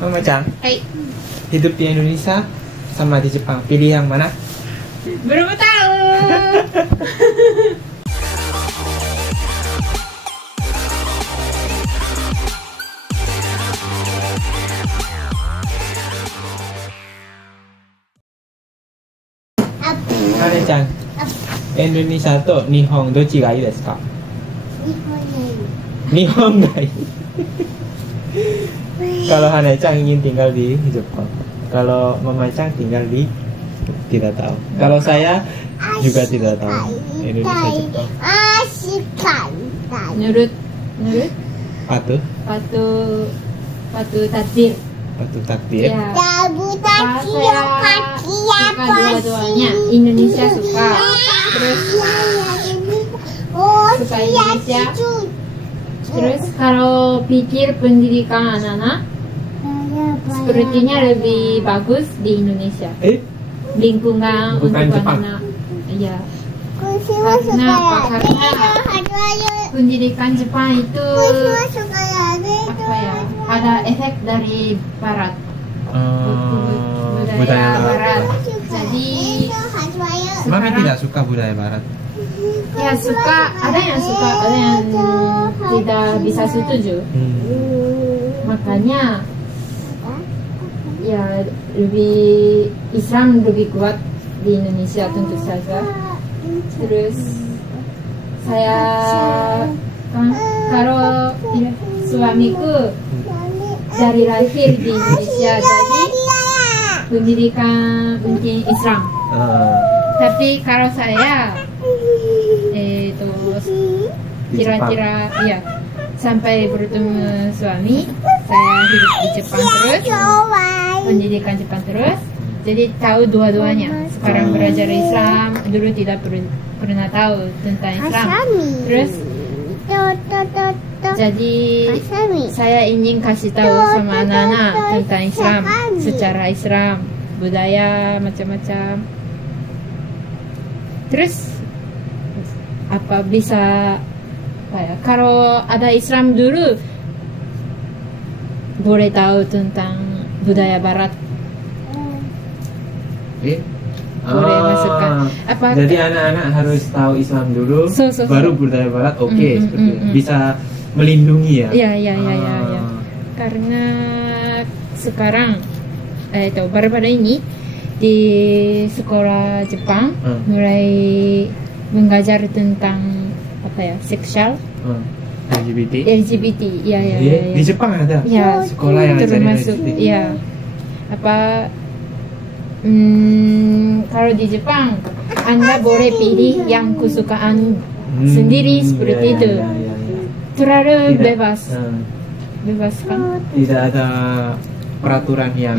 Mama Chan, Hai. hidup di Indonesia sama di Jepang, pilih yang mana? Belum tahu. Hane Chan, Indonesia to Nihon dochi ga ii desu ka? Nihon ga ii. Kalau Hane Chan ingin tinggal di Jepang, kalau Mama Chan tinggal di tidak tahu. Kalau saya juga tidak tahu. Indonesia Jepang. Nurut Patuh takdir. patuh takdir. Ya. Saya suka dua-duanya. Indonesia suka. Terus suka Indonesia. Terus kalau pikir pendidikan anak-anak, sepertinya lebih bagus di Indonesia. Lingkungan Bukan untuk Jepang. anak. Iya. Karena apa? Karena pendidikan Jepang itu apa ya? Ada efek dari Barat. Budaya Barat. Jadi Mami tidak suka budaya Barat. ya suka, ada yang suka, ada yang tidak bisa setuju. Makanya ya lebih Islam lebih kuat di Indonesia tentu saja. Terus saya kalau suamiku dari lahir di Indonesia, jadi pendidikan mungkin Islam. Tapi kalau saya kira-kira ya sampai bertemu suami, saya hidup di Jepang terus, pendidikan Jepang terus, jadi tahu dua-duanya. Sekarang belajar Islam, dulu tidak pernah tahu tentang Islam. Terus jadi saya ingin kasih tahu sama anak-anak tentang Islam, secara Islam, budaya macam-macam. Terus apa bisa kalau ada Islam dulu boleh tahu tentang budaya Barat. Boleh masukkan apa? Jadi anak-anak harus tahu Islam dulu, baru budaya Barat. Seperti itu. Bisa melindungi ya. Ya. Karena sekarang baru-baru ini di sekolah Jepang mulai mengajar tentang apa ya, seksual, LGBT. Ya. Di Jepang ada ya, sekolah yang termasuk LGBT. ya apa kalau di Jepang Anda boleh pilih yang kesukaan sendiri seperti itu. Terlalu bebas kan? Tidak ada peraturan yang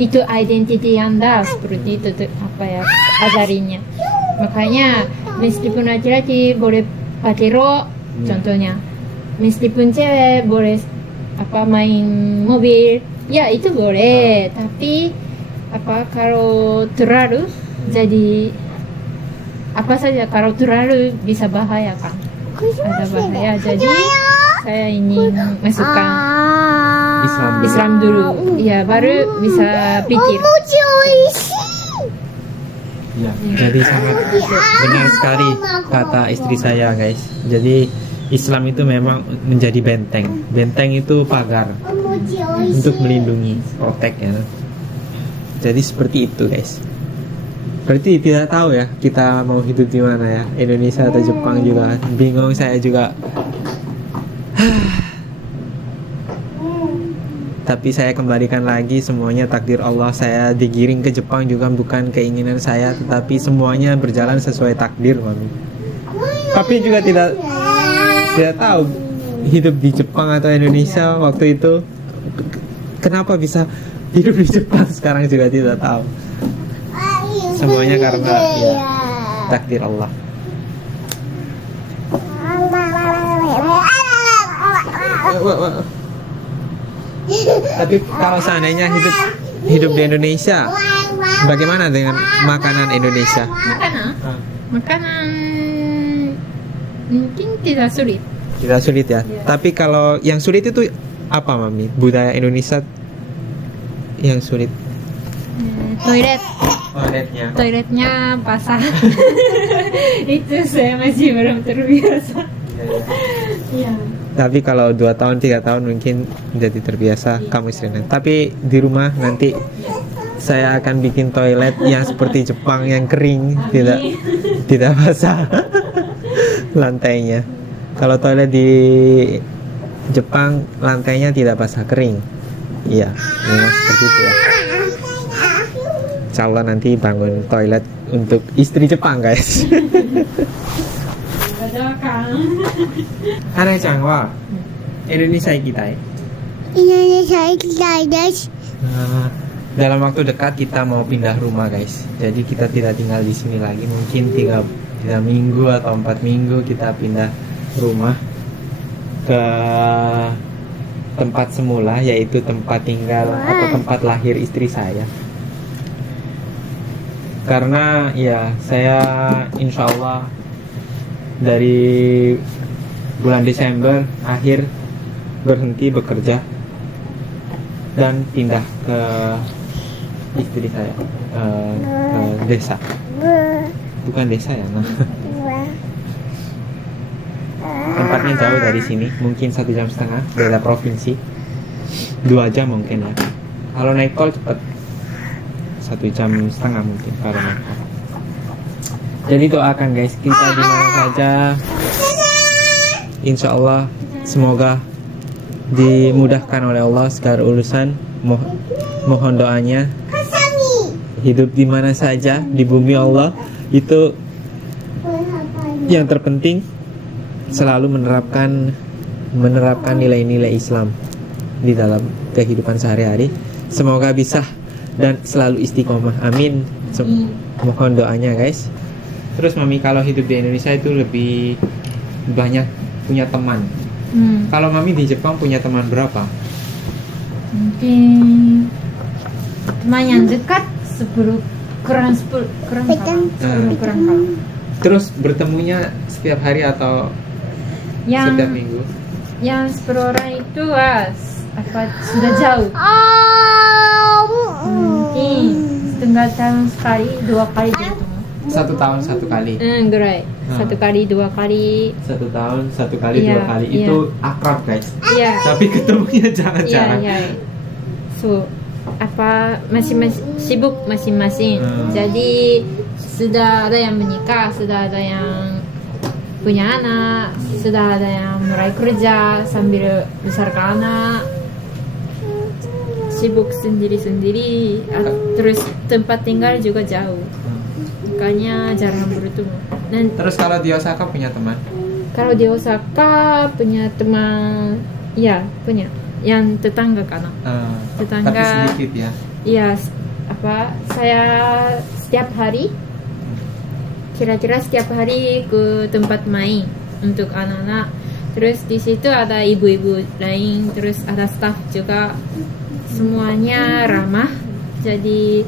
itu identity Anda seperti itu apa ya ajarinya. Makanya meskipun laki-laki boleh pakai rok, contohnya, meskipun cewek boleh apa main mobil, ya itu boleh. Tapi apa kalau terlalu jadi apa saja, kalau terlalu bisa bahaya kan? Ada bahaya. Jadi saya ingin masukkan Islam dulu, ya baru bisa pikir. Ya, jadi sangat benar sekali kata istri saya, guys. Jadi Islam itu memang menjadi benteng. Benteng itu pagar untuk melindungi, protect ya. Jadi seperti itu, guys. Berarti tidak tahu ya kita mau hidup di mana ya, Indonesia atau Jepang juga. Bingung saya juga. Tapi saya kembalikan lagi, semuanya takdir Allah. Saya digiring ke Jepang juga bukan keinginan saya, tetapi semuanya berjalan sesuai takdir, Mami. Tapi juga tidak tahu hidup di Jepang atau Indonesia waktu itu. Kenapa bisa hidup di Jepang sekarang juga tidak tahu. Semuanya karena ya takdir Allah. Tapi kalau seandainya hidup di Indonesia, bagaimana dengan makanan Indonesia? Makanan mungkin tidak sulit. Tidak sulit ya. Tapi kalau yang sulit itu Apa Mami? Budaya Indonesia yang sulit? Toiletnya basah. Itu saya masih belum terbiasa. Iya. Tapi kalau 2 tahun 3 tahun mungkin jadi terbiasa kamu istrinya. Tapi di rumah nanti saya akan bikin toilet yang seperti Jepang yang kering, tidak basah lantainya. Kalau toilet di Jepang lantainya tidak basah, kering. Iya, memang seperti itu ya. Insya Allah nanti bangun toilet untuk istri Jepang, guys. Hana-chan wa Indonesia ikitai. Nah, dalam waktu dekat kita mau pindah rumah, guys. Jadi kita tidak tinggal di sini lagi. Mungkin 3 minggu atau 4 minggu kita pindah rumah ke tempat semula, yaitu tempat tinggal atau tempat lahir istri saya. Karena ya saya insya Allah dari bulan Desember akhir berhenti bekerja dan pindah ke istri saya ke desa. Bukan desa ya, nah. Tempatnya jauh dari sini, mungkin 1,5 jam, beda provinsi. 2 jam mungkin ya. Kalau naik tol cepat 1,5 jam mungkin kalau naik tol. Jadi doakan guys, kita di mana saja, insya Allah semoga dimudahkan oleh Allah segala urusan. Mohon doanya. Hidup di mana saja di bumi Allah, itu yang terpenting selalu menerapkan nilai-nilai Islam di dalam kehidupan sehari-hari. Semoga bisa dan selalu istiqomah. Amin. Mohon doanya guys. Terus Mami, kalau hidup di Indonesia itu lebih banyak punya teman. Kalau Mami di Jepang punya teman berapa? Mungkin teman yang dekat 10 kurang kalau. Terus bertemunya setiap hari atau setiap minggu? Yang 10 orang itu sudah jauh. Mungkin setengah tahun sekali, 2 kali bertemu. 1 tahun 1 kali. Gerai. 1 kali, 2 kali. 1 tahun 1 kali, 2 kali. Itu akrab guys. Iya. Tapi ketemunya jarang-jarang. Iya. So, masing-masing sibuk masing-masing. Jadi sudah ada yang menikah, sudah ada yang punya anak, sudah ada yang mulai kerja sambil besarkan anak. Sibuk sendiri-sendiri. Terus tempat tinggal juga jauh. Makanya jarang bertemu. Terus kalau di Osaka punya teman? Kalau di Osaka punya teman, ya punya. Yang tetangga kan? Tetangga. Tapi sedikit ya? Iya. Saya setiap hari, kira-kira setiap hari ke tempat main untuk anak-anak. Terus di situ ada ibu-ibu lain, terus ada staff juga. Semuanya ramah. Jadi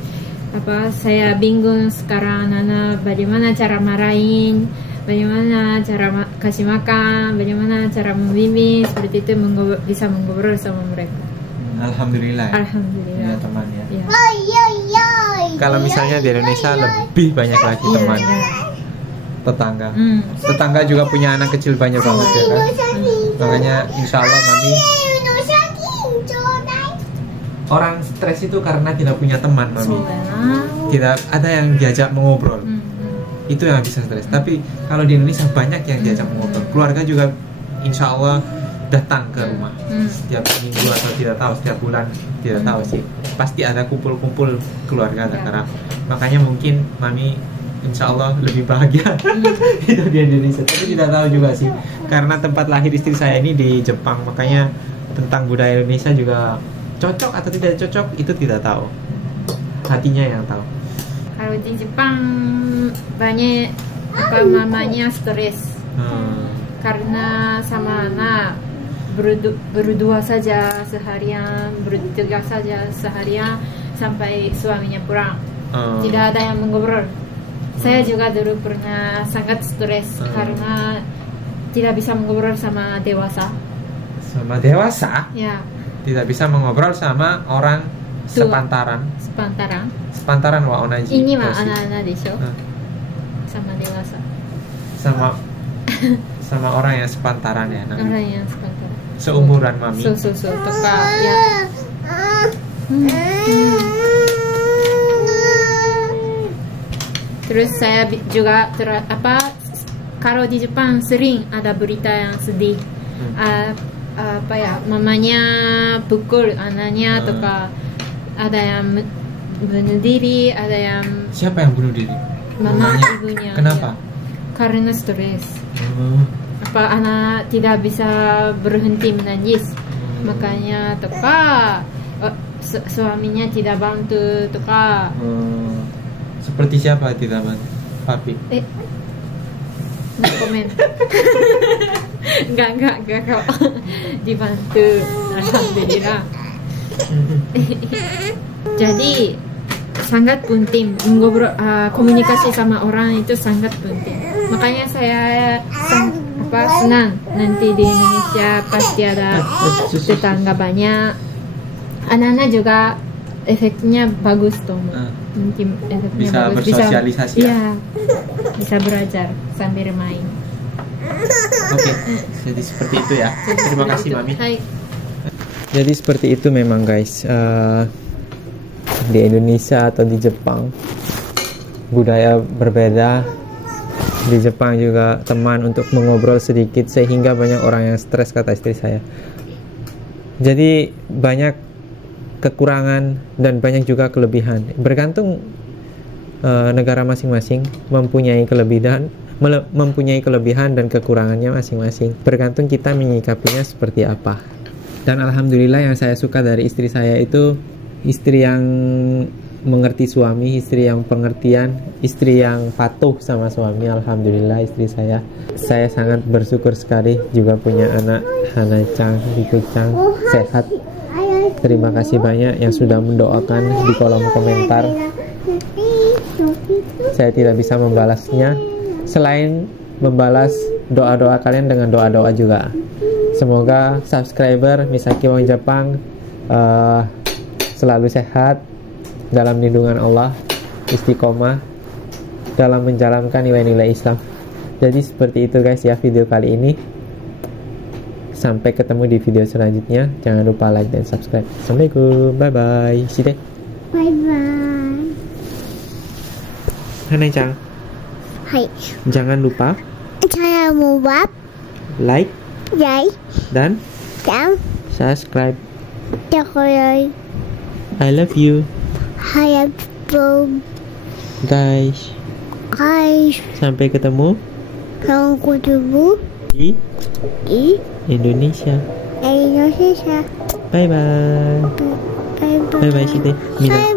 saya bingung sekarang anak bagaimana cara marahin, bagaimana cara kasih makan, bagaimana cara membimbing, seperti itu bisa mengobrol sama mereka. Alhamdulillah. Alhamdulillah. Ya, teman ya. Ya. Kalau misalnya di Indonesia lebih banyak lagi teman. Tetangga. Tetangga juga punya anak kecil banyak banget ya kan. Makanya insya Allah Mami, orang stres itu karena tidak punya teman Mami. Tidak ada yang diajak mengobrol. Itu yang bisa stres. Tapi kalau di Indonesia banyak yang diajak mengobrol. Keluarga juga insya Allah datang ke rumah setiap minggu atau tidak tahu setiap bulan, tidak tahu sih. Pasti ada kumpul-kumpul keluarga antara. Makanya mungkin Mami insya Allah lebih bahagia hidup di Indonesia. Tapi tidak tahu juga sih. Karena tempat lahir istri saya ini di Jepang. Makanya tentang budaya Indonesia juga cocok atau tidak cocok itu tidak tahu. Hatinya yang tahu. Kalau di Jepang banyak mamanya stres karena sama anak berdua saja seharian, bertiga saja seharian sampai suaminya pulang. Tidak ada yang mengobrol. Saya juga dulu pernah sangat stres karena tidak bisa mengobrol sama dewasa. Sama dewasa? Ya. Tidak bisa mengobrol sama orang Tua. sepantaran. Sepantaran Wa onaji. ini mah toshi. anak-anak desho Nah, sama dewasa sama orang yang sepantaran ya. Nah. orang yang sepantaran Seumuran mami. so toka ya. Terus saya juga kalau di Jepang sering ada berita yang sedih. Apa ya, mamanya pukul anaknya toka, ada yang bunuh diri, ada yang Siapa yang bunuh diri? mama Mamanya. ibunya. Kenapa? Ya. Karena stres. Oh. Apa anak tidak bisa berhenti menangis, makanya toka suaminya tidak bantu toka. Seperti siapa tidak bantu? Papi. No komen. Enggak kok. Dibantu. Alhamdulillah. Jadi sangat penting mengobrol, komunikasi sama orang itu sangat penting. Makanya saya senang nanti di Indonesia pasti ada tetangga banyak. Anak-anak juga efeknya bagus tuh. Nanti efeknya Bisa bagus. bersosialisasi ya? Iya. Bisa belajar sambil main. Oke, jadi seperti itu ya. Terima kasih mami. Hai. Jadi seperti itu memang guys, di Indonesia atau di Jepang budaya berbeda. Di Jepang juga teman untuk mengobrol sedikit sehingga banyak orang yang stres, kata istri saya. Jadi banyak kekurangan dan banyak juga kelebihan. Bergantung negara masing-masing mempunyai kelebihan dan kekurangannya masing-masing. Bergantung kita menyikapinya seperti apa. Dan alhamdulillah yang saya suka dari istri saya itu istri yang mengerti suami, istri yang pengertian, istri yang patuh sama suami. Alhamdulillah istri saya sangat bersyukur sekali juga punya anak Hana-chan, Riku-chan sehat. Terima kasih banyak yang sudah mendoakan di kolom komentar. Saya tidak bisa membalasnya selain membalas doa-doa kalian dengan doa-doa juga. Semoga subscriber Misaki Wong Jepang selalu sehat dalam lindungan Allah, istiqomah dalam menjalankan nilai-nilai Islam. Jadi seperti itu guys ya video kali ini. Sampai ketemu di video selanjutnya. Jangan lupa like dan subscribe. Assalamualaikum, bye bye. Shide. Bye bye. Hanai-chan, Hai. jangan lupa Saya mau buat like Yay. dan Dan subscribe. Dekorai. I love you Hai boom. guys. Guys. Sampai ketemu Yang ketemu di di Indonesia. Indonesia. Bye bye. Bye bye. Bye bye Shide. Mina. Bye